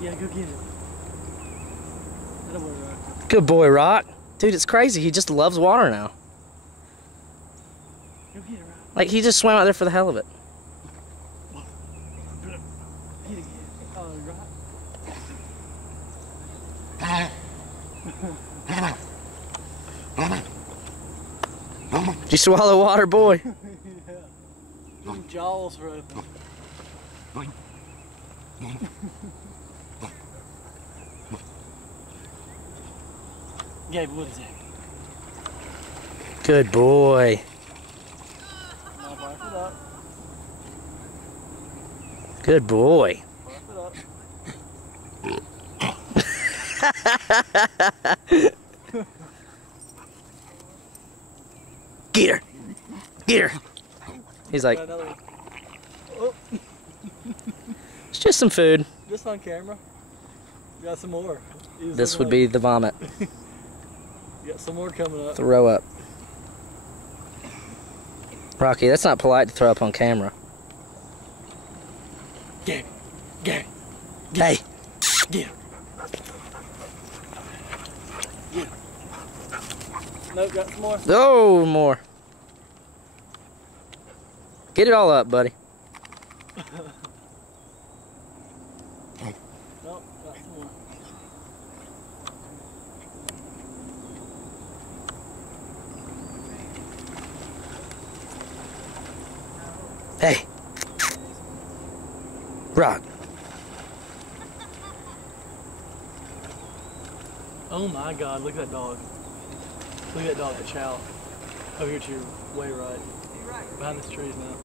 Yeah, go get it. That boy, Rock. Good boy, Rock. Dude, it's crazy. He just loves water now. Go get it, Rock. Like, he just swam out there for the hell of it. Get it, oh, Did you swallow water, boy? Yeah. Them jaws were open. Gabe, what is that? Good boy. Now bark it up. Good boy. Bark it up. Get her. Get her. He's like, Got another one. Oh. it's just some food. Just on camera. Got some more. This would be the vomit. Got some more coming up. Throw up. Rocky, that's not polite to throw up on camera. Gary. Gary. Hey. Get him. Get him. Nope, got some more. Oh, more. Get it all up, buddy. Nope, got some more. Hey. Rock. Oh my God, look at that dog. Look at that dog, that chow. Over here to your way right. Behind this trees now.